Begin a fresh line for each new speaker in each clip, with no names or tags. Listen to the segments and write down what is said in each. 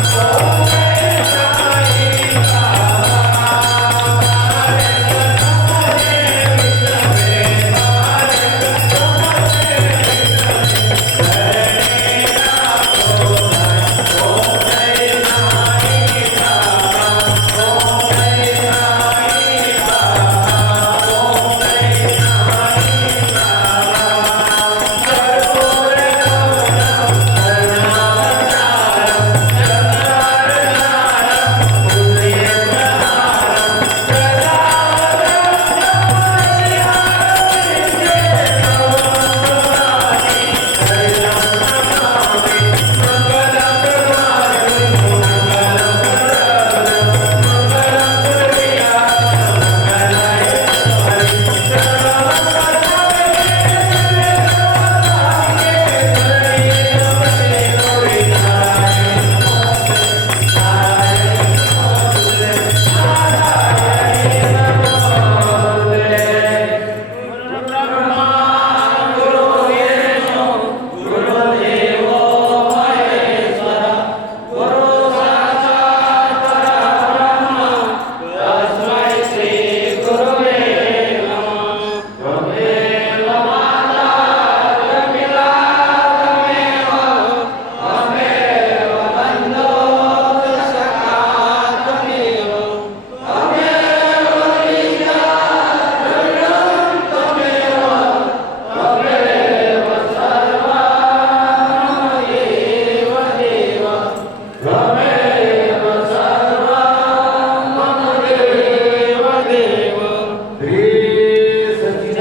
ね
え。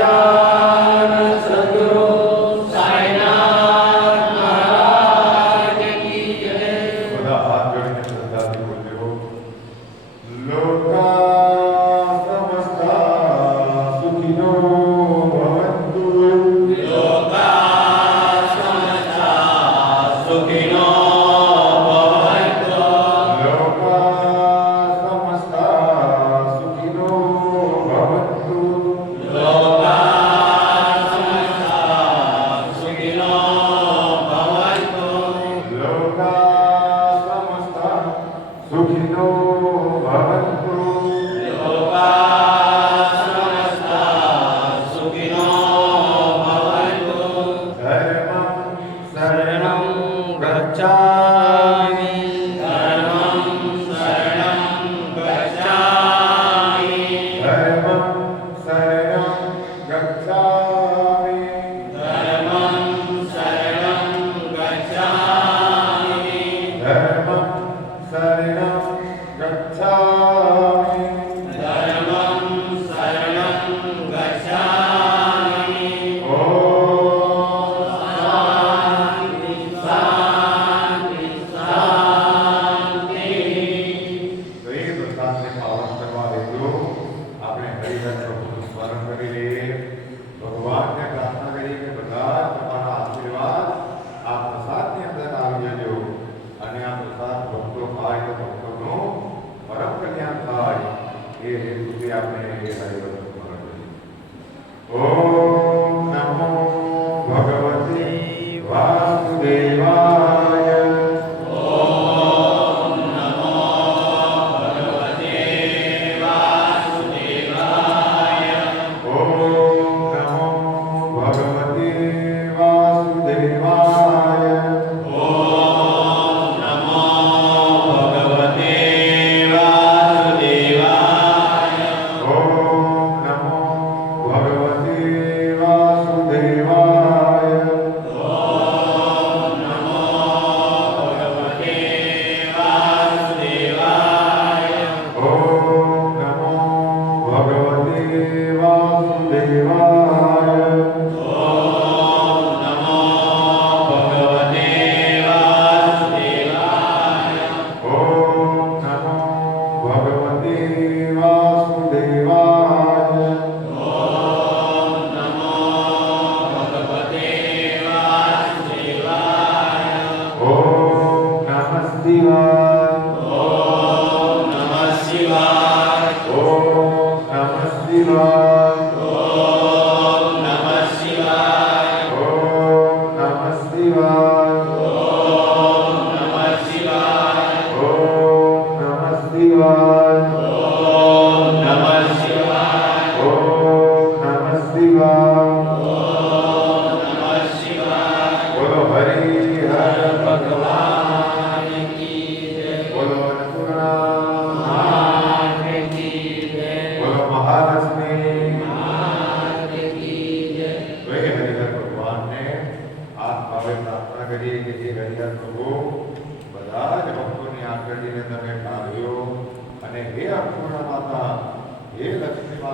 자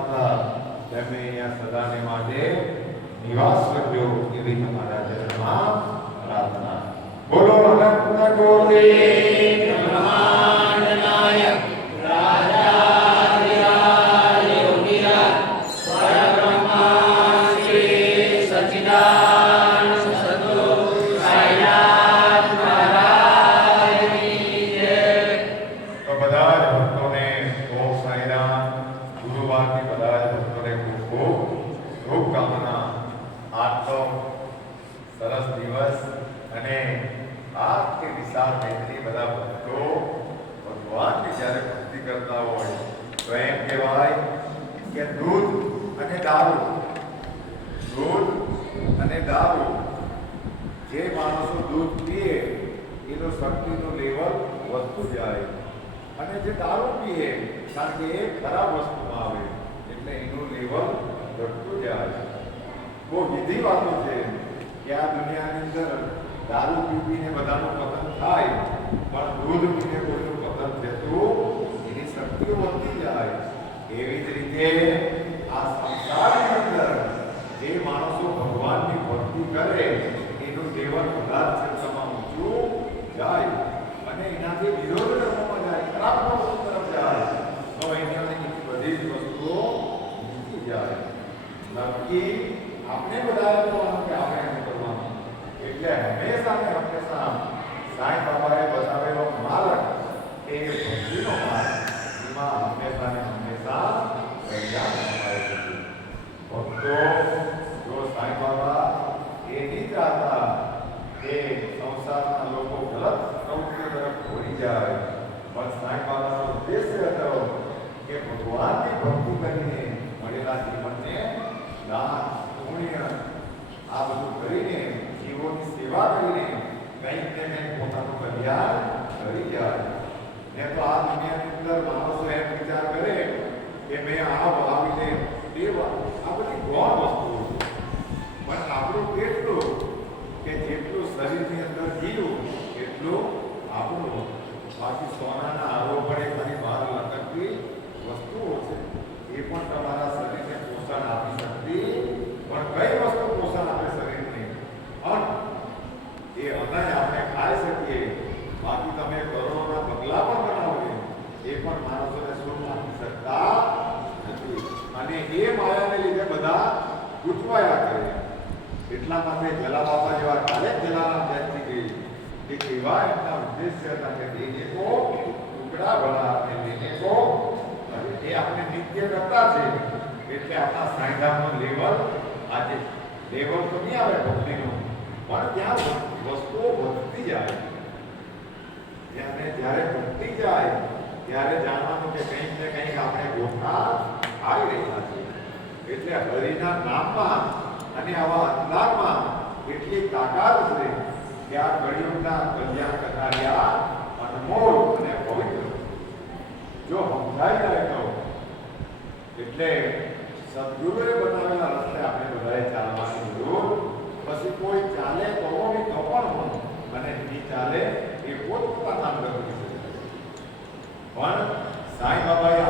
માતા
તમે અહીંયા સદાને માટે નિવાસ કરજો એવી તમારા ચરણમાં પ્રાર્થના. બોલો ભગત ગોરી
બ્રહ્માંડ નાયક રાજાધિરાજ યોગીરાજ પરબ્રહ્મા શ્રી સચ્ચિદાનંદ સદગુરુ સાઈનાથ મહારાજ કી જય
તો બધા જ ભક્તોને ઓમ સાંઈરામ ગુરુવારની બધા જ ભક્તોને ખૂબ ખૂબ શુભકામના આજનો સરસ દિવસ અને આખી વિશાળ મેદની બધા ભક્તો ભગવાનની જ્યારે ભક્તિ કરતા હોય તો એમ કહેવાય કે દૂધ અને દારૂ દૂધ અને દારૂ જે માણસો દૂધ પીએ એનો શક્તિનું લેવલ વધતું જાય અને જે દારૂ પીએ, કારણ કે એ ખરાબ વસ્તુમાં આવે, એટલે એનું લેવલ ઘટતું જાય બહુ સીધી વાતો છે કે આ દુનિયાની અંદર દારૂ પી પીને બધાનું પતન થાય, પણ દૂધ પીને કોઈનું પતન થતું એની શક્તિઓ વધતી જાય. એવી જ રીતે આ સંસારની અંદર જે માણસો ભગવાનની ભક્તિ કરે, એનું લેવલ બધા જ ક્ષેત્રમાં ઊંચું જાય. અને એનાથી વિરોધ ધર્મમાં જાય ખરાબ વસ્તુ તરફ જાય તો એની એની બધી જ વસ્તુઓ નીકળી જાય નક્કી આપણે બધાએ કરવાનું કે આપણે એમ કરવાનું એટલે હંમેશા ને હંમેશા સાંઈ બાબાએ બતાવેલો માર્ગ એ ભક્તિનો એમાં હંમેશા હંમેશા કલ્યાણ થાય છે ભક્તો જો સાંઈ બાબા એ નહીં ચાહતા કે સંસારના લોકો ગલત પ્રવૃત્તિઓ તરફ દોરી જાય પણ સાંઈ બાબાનો ઉદ્દેશ્ય હતો કે ભગવાનની ભક્તિ કરીને મળેલા જીવનને દાન પુણ્ય આ બધું કરીને જીવોની સેવા કરીને કંઈક ને કંઈક પોતાનું કલ્યાણ કરી જાય ને તો આ દુનિયાની અંદર માણસો એમ વિચાર કરે કે મેં આ વાવીને દેવા આ બધી ગૌણ વસ્તુઓ છે પણ આપણું કેટલું કે જેટલું શરીરની અંદર જીવું, એટલું આપણું બાકી સોનાના આરો પડે ખાલી બહાર લટકતી વસ્તુઓ છે. એ પણ તમારા શરીરને પોષણ આપી શકતી, પણ કઈ વસ્તુ પોષણ આપે શરીરને? અન્ન. એ અનાજ આપણે ખાઈ શકીએ. બાકી તમે કરોડોના પગલા પણ બનાવો એ પણ માણસોને સુખ આપી શકતા નથી? અને એ માયાને લીધે બધા ગૂંચવાયા કરે. એટલા માટે જલા બાબા જેવા કાલે જલારામ જયંતિ ગઈ એક એવા એમના ઉદ્દેશ્ય હતા કે દેને તો ટુકડા ભલા અને દેને તો એ આપણે નિત્ય કરતા છે, એટલે આપણા સાંઈધામનું લેવલ આજે લેવલ તો નહીં આવે ભક્તિનું, પણ ત્યાં વસ્તુઓ વધતી જાય. ત્યારે જ્યારે ઘટતી જાય, ત્યારે જાણવાનું કે કંઈક ને કંઈક આપણે ગોઠા આવી રહ્યા છે એટલે હરિના નામમાં અને આવા અંતરાળમાં એટલી તાકાત છે કે આ કળિયુગના કલ્યાણ કરનારિયા અનમોલ અને પવિત્ર. જો સમજાઈ જાય તો. એટલે સદગુરુએ બનાવેલા રસ્તે આપણે બધાએ ચાલવાની જરૂર. પછી કોઈ ચાલે તો બી તો પણ અને નહીં ચાલે એ પોતપોતાના અંદર કરી શકે પણ સાંઈ બાબાએ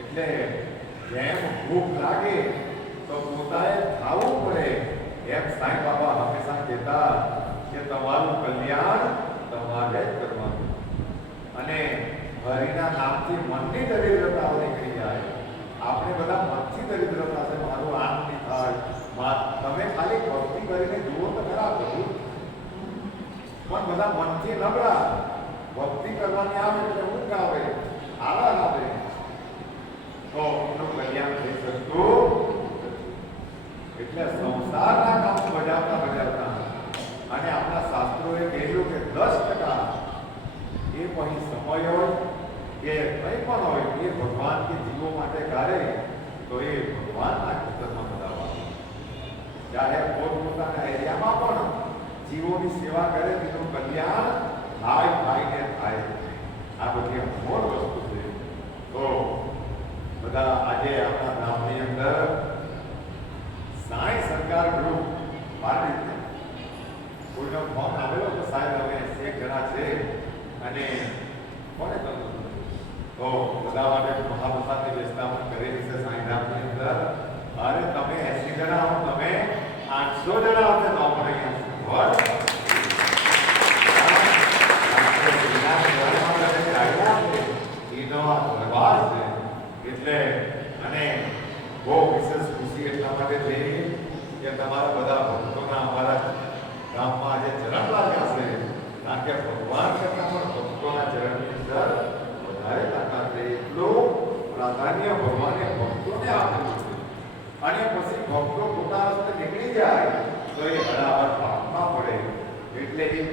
એટલે જેમ ભૂખ લાગે તો પોતાએ ખાવું પડે. એમ સાંઈ બાબા હંમેશા કહેતા કે તમારું કલ્યાણ તમારે જ કરવાનું. અને હરિના નામથી મનની દરિદ્રતાઓ નીકળી જાય. આપણે બધા મનથી દરિદ્રતા છે, મારું આમ નહીં થાય તમે ખાલી ભક્તિ કરીને જુઓ તો ખરા બધું. પણ બધા મનથી નબળા. ભક્તિ કરવાની આવે એટલે હું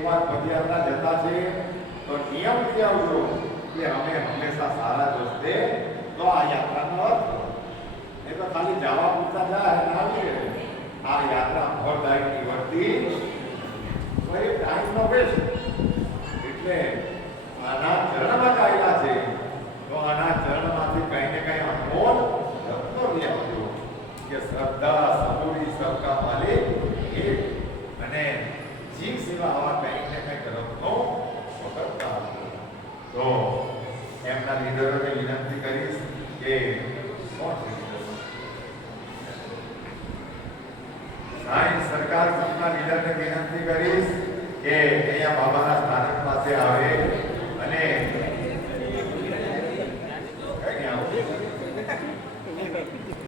એકવાર પદયાત્રા જતા છે તો નિયમ આવજો કે અમે હંમેશા સારા જ રસ્તે તો આ યાત્રાનો અર્થ એ તો ખાલી જવા પૂરતા જાય ના આવી રહે આ યાત્રા ફળદાયકની વર્તી તો એ ટાઈમનો વેસ્ટ એટલે આના ચરણમાં જ આવેલા છે તો આના ચરણમાંથી કંઈ ને કંઈ અનમોલ રત્નો લઈ આવજો કે શ્રદ્ધા સમૂહ વિદ્યાર્થીઓને વિનંતી કરીશ કે સાહેબ સરકાર વિનંતી કરીશ કે અહીંયા બાબાના